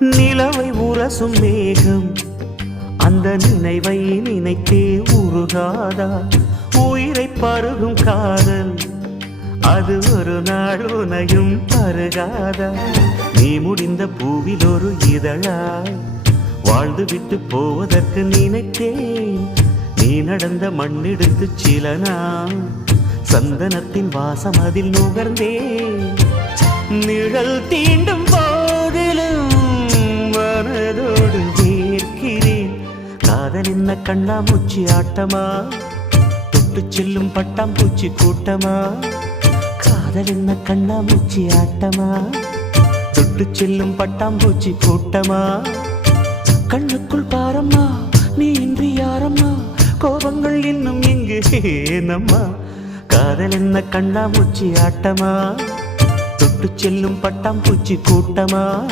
நிலவை உரசும் மேகம் அந்த நினைவை நினைத்தே உருகாதா? உயிரை பருகும் காதல் அது ஒரு நாள் உனையும் பருகாதா? நீ முடிந்த பூவில் ஒரு இதழாய் வாழ்ந்து விட்டு போவதற்கு நினைத்தேன். நீ நடந்த மண்ணெடுத்து சில நாள் சந்தனத்தின் வாசம் அதில் நுகர்ந்தேன். நிழல் தீண்டும் போதிலும் மனதோடு வேர்க்கிறேன். காதல் என்ன கண்ணாமூச்சி ஆட்டமா? தொட்டு செல்லும் பட்டாம்பூச்சி கூட்டமா? காதல் என்ன கண்ணாமூச்சி ஆட்டமா? தொட்டு செல்லும் பட்டாம்பூச்சி கூட்டமா? கண்ணுக்குள் பாரம்மா நீ இன்றி யாரம்மா? கோபங்கள் இன்னும் இங்கு ஏனம்மா? காதல் என்ன கண்ணாமூச்சி ஆட்டமா? தொட்டு செல்லும் பட்டாம்பூச்சி கூட்டமா?